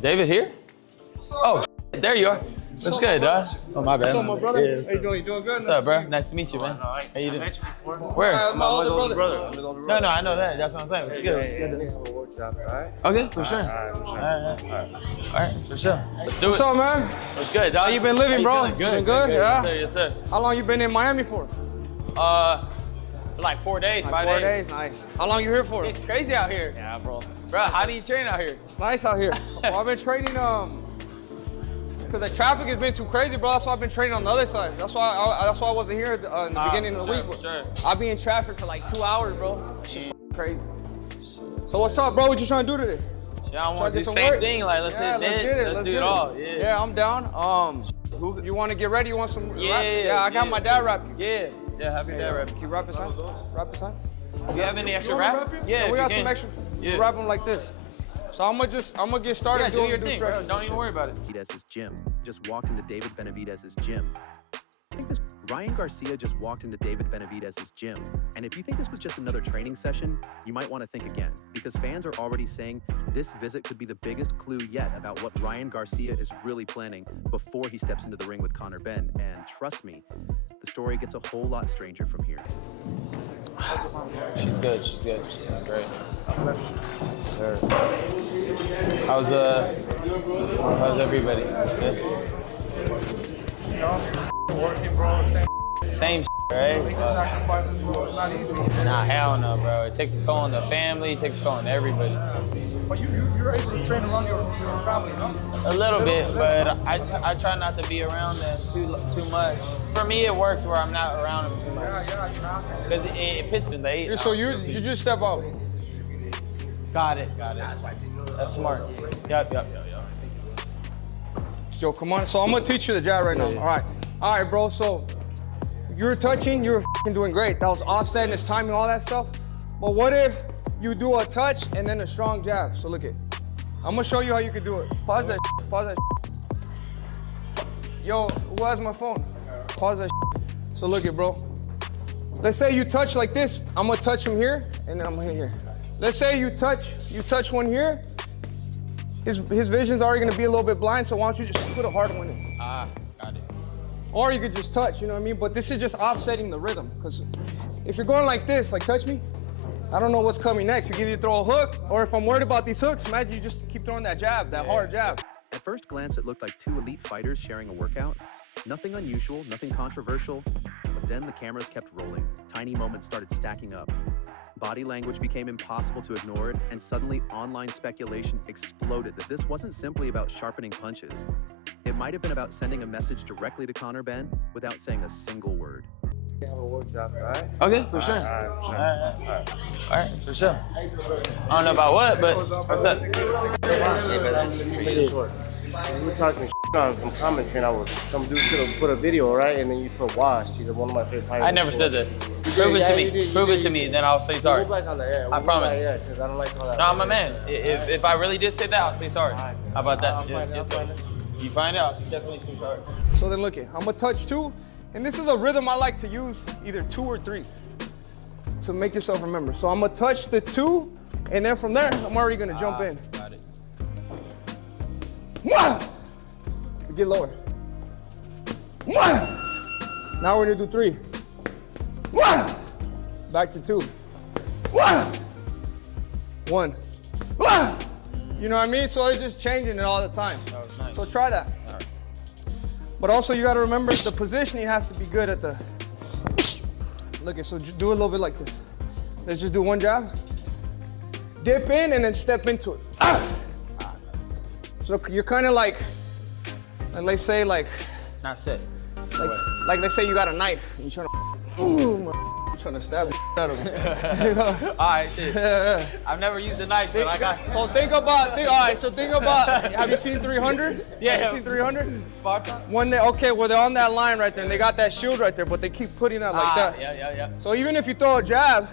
David here? Oh, there you are. What's good, dog? Oh, my bad. What's up, my brother? Yeah, How you doing? You doing good? What's up, bro? Nice to meet you, man. How you doing? I met you before. Where? My older brother. No, I know that. That's what I'm saying. What's good? What's good? Okay, for sure. All right, for sure. Let's do it. What's up, man? What's good, dog? How you been living, bro? Good. Been good? Yeah. Yes, sir. How long you been in Miami for? Like 4 days, Like 4 days. Nice. How long you here for? It's crazy out here. Yeah, bro. Bro, how do you train out here? It's nice out here. Well, I've been training, because the traffic has been too crazy, bro. That's why I've been training on the other side. That's why I wasn't here in the beginning of the week. Sure. I'll be in traffic for like 2 hours, bro. It's crazy. So what's up, bro? What you trying to do today? Yeah, I want to do the some same work? thing. Like, let's hit let's this. get it. Let's do it all. Yeah. Yeah, I'm down. You want to get ready? You want some raps? Yeah, I got my dad rap you. Yeah, happy day, rap. Can you rap it, son? Rap it, son? You have any extra You wanna raps? rap it? Yeah, we got if you some can. extra. Yeah. You rap them like this. So I'm gonna get started Yeah, do doing your thing, bro. stretches. Don't even worry about it. Benavidez's gym. Just walked into David Benavidez's gym. I think this Ryan Garcia just walked into David Benavidez's gym. And if you think this was just another training session, you might want to think again, because fans are already saying this visit could be the biggest clue yet about what Ryan Garcia is really planning before he steps into the ring with Conor Benn. And trust me, the story gets a whole lot stranger from here. She's good. She's doing great. Yes, sir. How's everybody? Good? Working, bro. Same right? Sacrifices, bro. It's not easy. Nah, hell no, bro. It takes a toll on the family. It takes a toll on everybody. But you're able to train around your family, no? A little bit, but I try not to be around them too much. For me, it works where I'm not around them too much. Yeah, you're not. Because it fits me late. So you just step out. Got it. That's smart. Yep. Yo, come on. So I'm gonna teach you the jab right now. Yeah. All right, bro. So you're touching. You're doing great. That was offset and it's timing, all that stuff. But what if you do a touch and then a strong jab? So look it. I'm gonna show you how you can do it. Pause that. Pause that. Yo, who has my phone? Pause that. So look it, bro. Let's say you touch like this. I'm gonna touch him here, and then I'm gonna hit here. Let's say you touch one here. His vision's already gonna be a little bit blind, so why don't you just put a hard one in? Got it. Or you could just touch, you know what I mean? But this is just offsetting the rhythm, because if you're going like this, like touch me, I don't know what's coming next. You either throw a hook, or if I'm worried about these hooks, imagine you just keep throwing that jab, that hard jab. At first glance, it looked like two elite fighters sharing a workout. Nothing unusual, nothing controversial, but then the cameras kept rolling. Tiny moments started stacking up. Body language became impossible to ignore it, and suddenly online speculation exploded that this wasn't simply about sharpening punches. It might have been about sending a message directly to Conor Benn without saying a single word. You have a workshop, all right? Okay, for sure. All right, for sure. I don't know about what, but what's up? Yeah, but that's pretty short. We were talking on some comments here, and some dude should have put a video, right? And then you put washed. He's one of my favorite fighters. I never said that. Prove it to me. Prove it to me, then I'll say sorry. We'll go back on the air. I promise. Yeah, because I don't like all that. No, I'm a man. If I really did say that, I'll say sorry. How about that? Yes, sir. You find out, definitely say sorry. So then look it, I'm gonna touch two, and this is a rhythm I like to use, either 2 or 3, to make yourself remember. So I'm gonna touch the 2, and then from there, I'm already gonna jump in. Got it. Mwah! Get lower. Mwah! Now we're gonna do 3. Mwah! Back to 2. Mwah! 1. Mwah! You know what I mean? So it's just changing it all the time. That was nice. So try that. All right. But also you gotta remember the positioning has to be good at the, look it, so do a little bit like this. Let's just do one jab. Dip in and then step into it. So you're kind of like let's say like Not set. let's say you got a knife and you're trying to stab the out of it. You know? All right, shit. Yeah. I've never used a knife, but I got you. So all right, so think about, have you seen 300? Yeah. Have you seen 300? Sparta? When they're on that line right there and they got that shield right there, but they keep putting that like that. Yeah. So even if you throw a jab,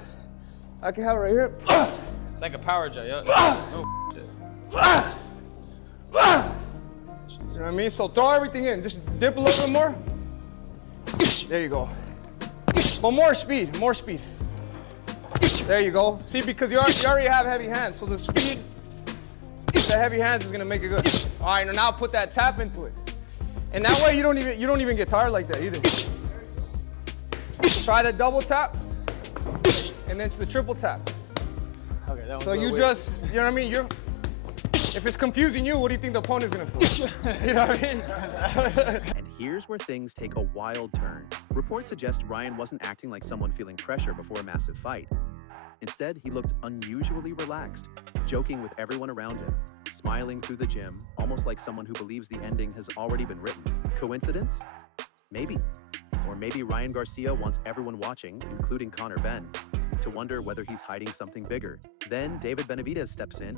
I can have it right here. It's like a power jab, yeah. Oh, shit. You know what I mean? So throw everything in. Just dip a little bit more. There you go. But more speed. There you go. See, because you already have heavy hands, so the speed the heavy hands is gonna make it good. All right, now put that tap into it. And that way you don't even get tired like that either. Try the double tap, and then the triple tap. Okay, that so you just, you know what I mean? If it's confusing you, what do you think the opponent's gonna feel? You know what I mean? And here's where things take a wild turn. Reports suggest Ryan wasn't acting like someone feeling pressure before a massive fight. Instead, he looked unusually relaxed, joking with everyone around him, smiling through the gym, almost like someone who believes the ending has already been written. Coincidence? Maybe. Or maybe Ryan Garcia wants everyone watching, including Conor Benn, to wonder whether he's hiding something bigger. Then David Benavidez steps in.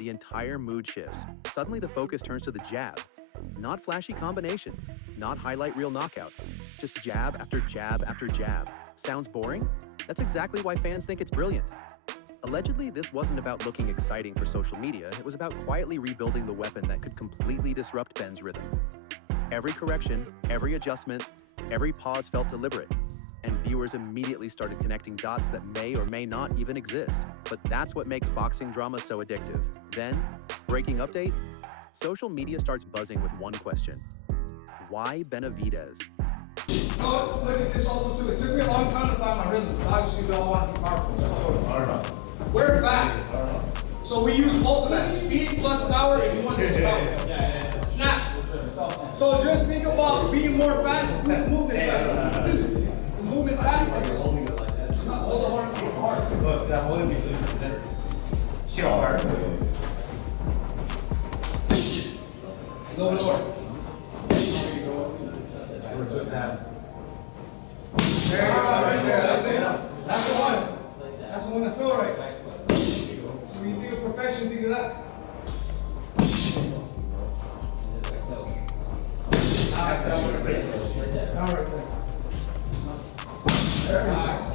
The entire mood shifts. Suddenly the focus turns to the jab. Not flashy combinations, not highlight reel knockouts, just jab after jab after jab. Sounds boring? That's exactly why fans think it's brilliant. Allegedly, this wasn't about looking exciting for social media, it was about quietly rebuilding the weapon that could completely disrupt Benn's rhythm. Every correction, every adjustment, every pause felt deliberate, and viewers immediately started connecting dots that may or may not even exist. But that's what makes boxing drama so addictive. Then, breaking update, social media starts buzzing with one question. Why Benavidez? No, look at this also too. It took me a long time to find my rhythm. Obviously, we all want to be powerful. We're fast. So we use both of that. Speed plus power if you want to power. Snap. So just think about being more fast, moving faster. Moving faster. It's not all the hard to be hard. No, it's not holding me. Shit hard. Go lower. Just that. There you go, right there. That's it. That's the one. That's the one that feel right. So when you think of perfection, think of that. Now right there. Nice.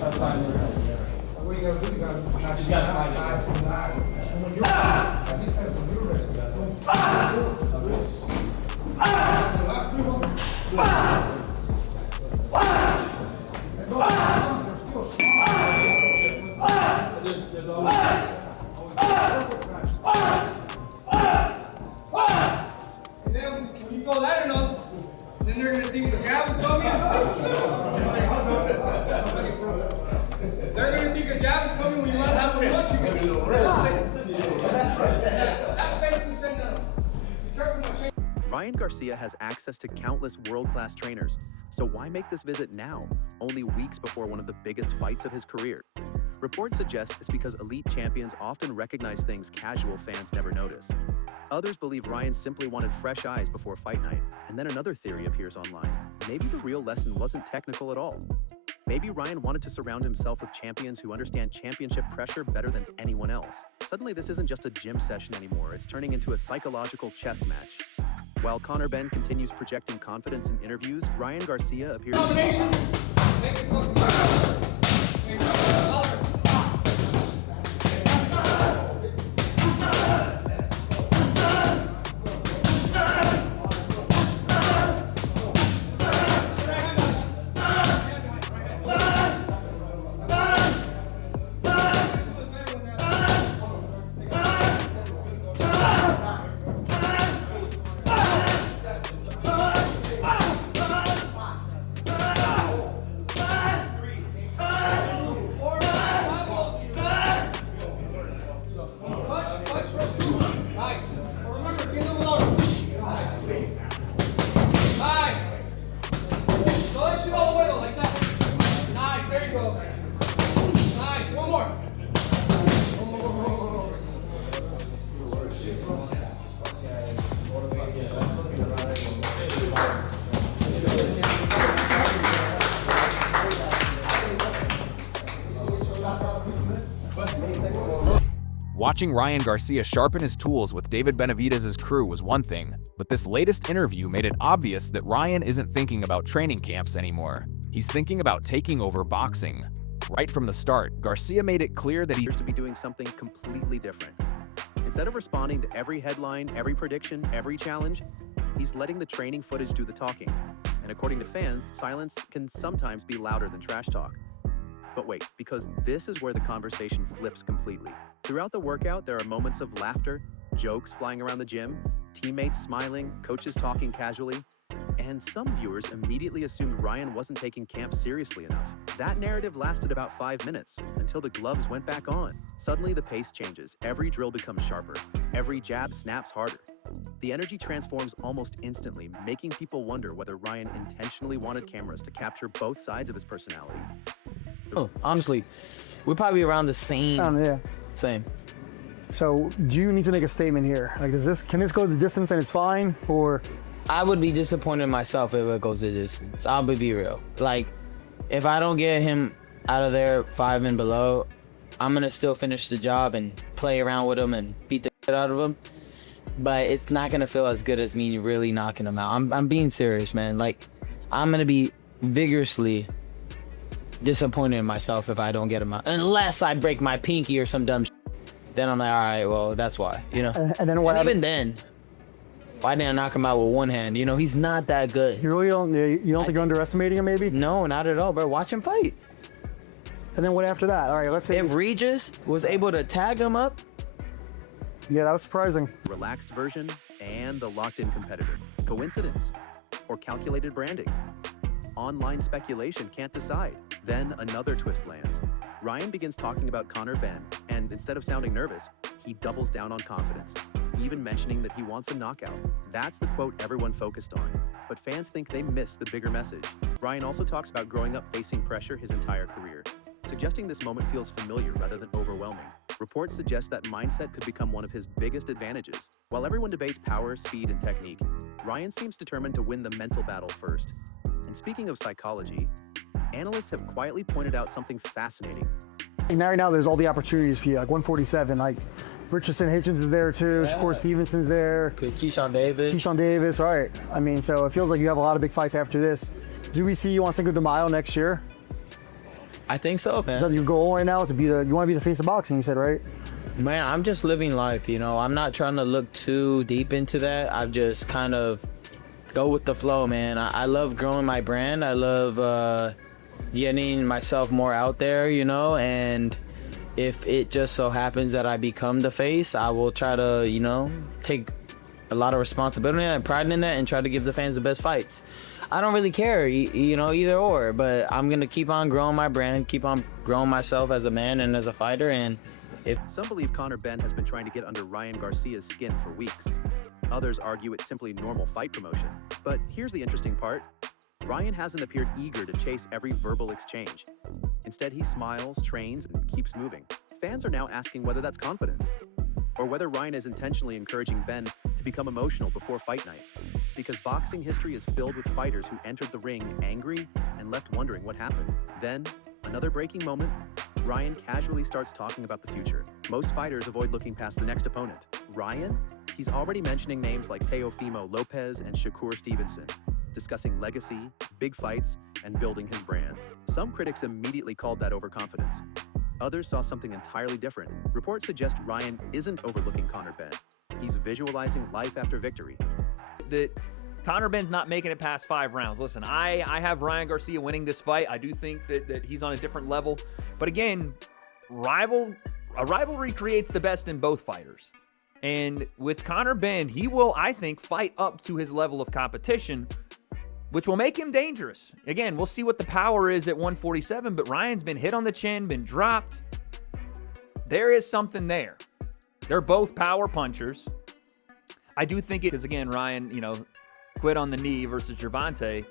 That's fine. What you gotta do? You gotta find eyes from the eye. And when you're at least have some real rest. And then when you go that enough, then they're gonna think the jab is coming. They're gonna think a jab is coming when you let out so much you can do. That's basically saying that. Ryan Garcia has access to countless world-class trainers, so why make this visit now, only weeks before one of the biggest fights of his career? Reports suggest it's because elite champions often recognize things casual fans never notice. Others believe Ryan simply wanted fresh eyes before fight night, and then another theory appears online. Maybe the real lesson wasn't technical at all. Maybe Ryan wanted to surround himself with champions who understand championship pressure better than anyone else. Suddenly, this isn't just a gym session anymore, it's turning into a psychological chess match. While Conor Benn continues projecting confidence in interviews, Ryan Garcia appears... go. Nice. One more. Watching Ryan Garcia sharpen his tools with David Benavidez' crew was one thing, but this latest interview made it obvious that Ryan isn't thinking about training camps anymore. He's thinking about taking over boxing. Right from the start, Garcia made it clear that he appears to be doing something completely different. Instead of responding to every headline, every prediction, every challenge, he's letting the training footage do the talking. And according to fans, silence can sometimes be louder than trash talk. But wait, because this is where the conversation flips completely. Throughout the workout, there are moments of laughter, jokes flying around the gym, teammates smiling, coaches talking casually, and some viewers immediately assumed Ryan wasn't taking camp seriously enough. That narrative lasted about 5 minutes, until the gloves went back on. Suddenly the pace changes, every drill becomes sharper, every jab snaps harder. The energy transforms almost instantly, making people wonder whether Ryan intentionally wanted cameras to capture both sides of his personality. Honestly, we're probably around the same. Yeah. Same. So do you need to make a statement here? Like, can this go the distance and it's fine, or? I would be disappointed in myself if it goes the distance. I'll be real. Like, if I don't get him out of there 5 and below, I'm gonna still finish the job and play around with him and beat the shit out of him. But it's not gonna feel as good as me really knocking him out. I'm being serious, man. Like, I'm gonna be vigorously disappointed in myself if I don't get him out, unless I break my pinky or some dumb shit. Then I'm like, all right, well, that's why, you know. And then what? And even then, why didn't I knock him out with one hand? You know, he's not that good. You really don't? You don't think you're underestimating him, maybe? No, not at all, bro. Watch him fight. And then what after that? All right, let's say if Regis was able to tag him up. Yeah, that was surprising. Relaxed version and the locked-in competitor. Coincidence or calculated branding? Online speculation can't decide. Then another twist lands. Ryan begins talking about Conor Benn, and instead of sounding nervous, he doubles down on confidence, even mentioning that he wants a knockout. That's the quote everyone focused on, but fans think they missed the bigger message. Ryan also talks about growing up facing pressure his entire career, suggesting this moment feels familiar rather than overwhelming. Reports suggest that mindset could become one of his biggest advantages. While everyone debates power, speed, and technique, Ryan seems determined to win the mental battle first. And speaking of psychology, analysts have quietly pointed out something fascinating. Right now, there's all the opportunities for you, like 147, like Richardson Hitchens is there too, Yeah. Shakur Stevenson's there. Keyshawn Davis. Right. I mean, so it feels like you have a lot of big fights after this. Do we see you on Cinco de Mayo next year? I think so, man. Is that your goal right now, you want to be the face of boxing, you said, right? Man, I'm just living life, you know. I'm not trying to look too deep into that. I've just kind of go with the flow, man. I love growing my brand. I love getting myself more out there, you know, and if it just so happens that I become the face, I will try to, you know, take a lot of responsibility and pride in that and try to give the fans the best fights. I don't really care, you know, either or, but I'm going to keep on growing my brand, keep on growing myself as a man and as a fighter. And if some believe Conor Benn has been trying to get under Ryan Garcia's skin for weeks. Others argue it's simply normal fight promotion. But here's the interesting part. Ryan hasn't appeared eager to chase every verbal exchange. Instead, he smiles, trains, and keeps moving. Fans are now asking whether that's confidence, or whether Ryan is intentionally encouraging Benn to become emotional before fight night. Because boxing history is filled with fighters who entered the ring angry and left wondering what happened. Then, another breaking moment, Ryan casually starts talking about the future. Most fighters avoid looking past the next opponent. Ryan? He's already mentioning names like Teofimo Lopez and Shakur Stevenson, discussing legacy, big fights, and building his brand. Some critics immediately called that overconfidence. Others saw something entirely different. Reports suggest Ryan isn't overlooking Conor Benn. He's visualizing life after victory. That Conor Benn's not making it past 5 rounds. Listen, I have Ryan Garcia winning this fight. I do think that he's on a different level. But again, a rivalry creates the best in both fighters. And with Conor Benn, he will, I think, fight up to his level of competition, which will make him dangerous. Again, we'll see what the power is at 147, but Ryan's been hit on the chin, been dropped. There is something there. They're both power punchers. I do think it is, again, Ryan, you know, quit on the knee versus Gervonta.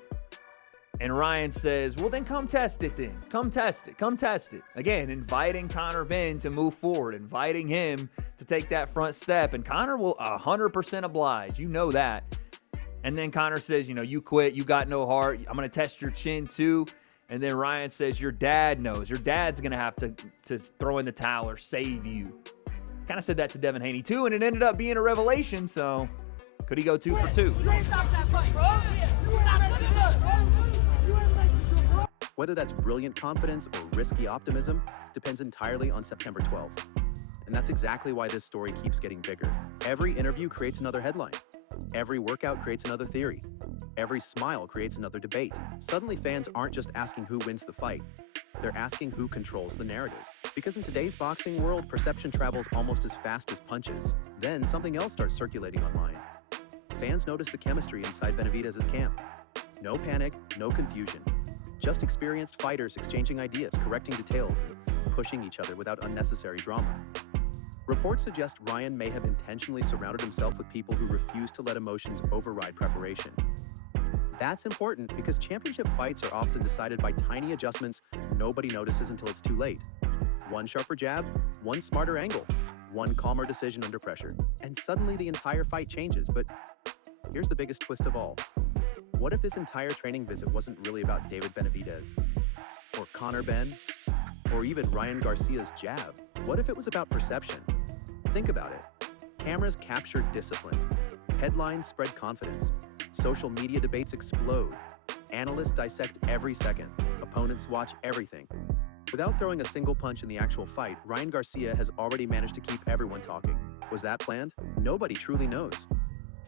And Ryan says, well, then come test it then. Come test it. Come test it. Again, inviting Conor Benn to move forward, inviting him to take that front step. And Conor will 100% oblige. You know that. And then Conor says, you know, you quit. You got no heart. I'm going to test your chin too. And then Ryan says, your dad knows. Your dad's going to have to throw in the towel or save you. Kind of said that to Devin Haney too, and it ended up being a revelation. So could he go 2 for 2? Whether that's brilliant confidence or risky optimism depends entirely on September 12th. And that's exactly why this story keeps getting bigger. Every interview creates another headline. Every workout creates another theory. Every smile creates another debate. Suddenly, fans aren't just asking who wins the fight. They're asking who controls the narrative. Because in today's boxing world, perception travels almost as fast as punches. Then something else starts circulating online. Fans notice the chemistry inside Benavidez's camp. No panic, no confusion. Just experienced fighters exchanging ideas, correcting details, and pushing each other without unnecessary drama. Reports suggest Ryan may have intentionally surrounded himself with people who refuse to let emotions override preparation. That's important because championship fights are often decided by tiny adjustments nobody notices until it's too late. One sharper jab, one smarter angle, one calmer decision under pressure, and suddenly the entire fight changes. But here's the biggest twist of all. What if this entire training visit wasn't really about David Benavidez, or Conor Benn, or even Ryan Garcia's jab? What if it was about perception? Think about it. Cameras capture discipline. Headlines spread confidence. Social media debates explode. Analysts dissect every second. Opponents watch everything. Without throwing a single punch in the actual fight, Ryan Garcia has already managed to keep everyone talking. Was that planned? Nobody truly knows.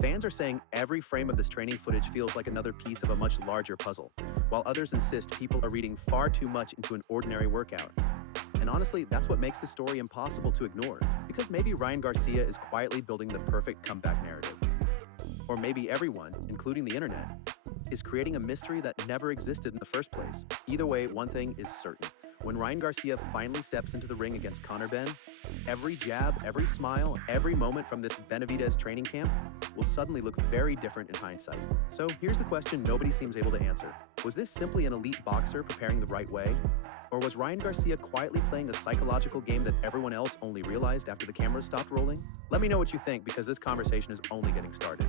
Fans are saying every frame of this training footage feels like another piece of a much larger puzzle, while others insist people are reading far too much into an ordinary workout. And honestly, that's what makes this story impossible to ignore, because maybe Ryan Garcia is quietly building the perfect comeback narrative. Or maybe everyone, including the internet, is creating a mystery that never existed in the first place. Either way, one thing is certain. When Ryan Garcia finally steps into the ring against Conor Benn, every jab, every smile, every moment from this Benavidez training camp will suddenly look very different in hindsight. So here's the question nobody seems able to answer. Was this simply an elite boxer preparing the right way? Or was Ryan Garcia quietly playing a psychological game that everyone else only realized after the cameras stopped rolling? Let me know what you think, because this conversation is only getting started.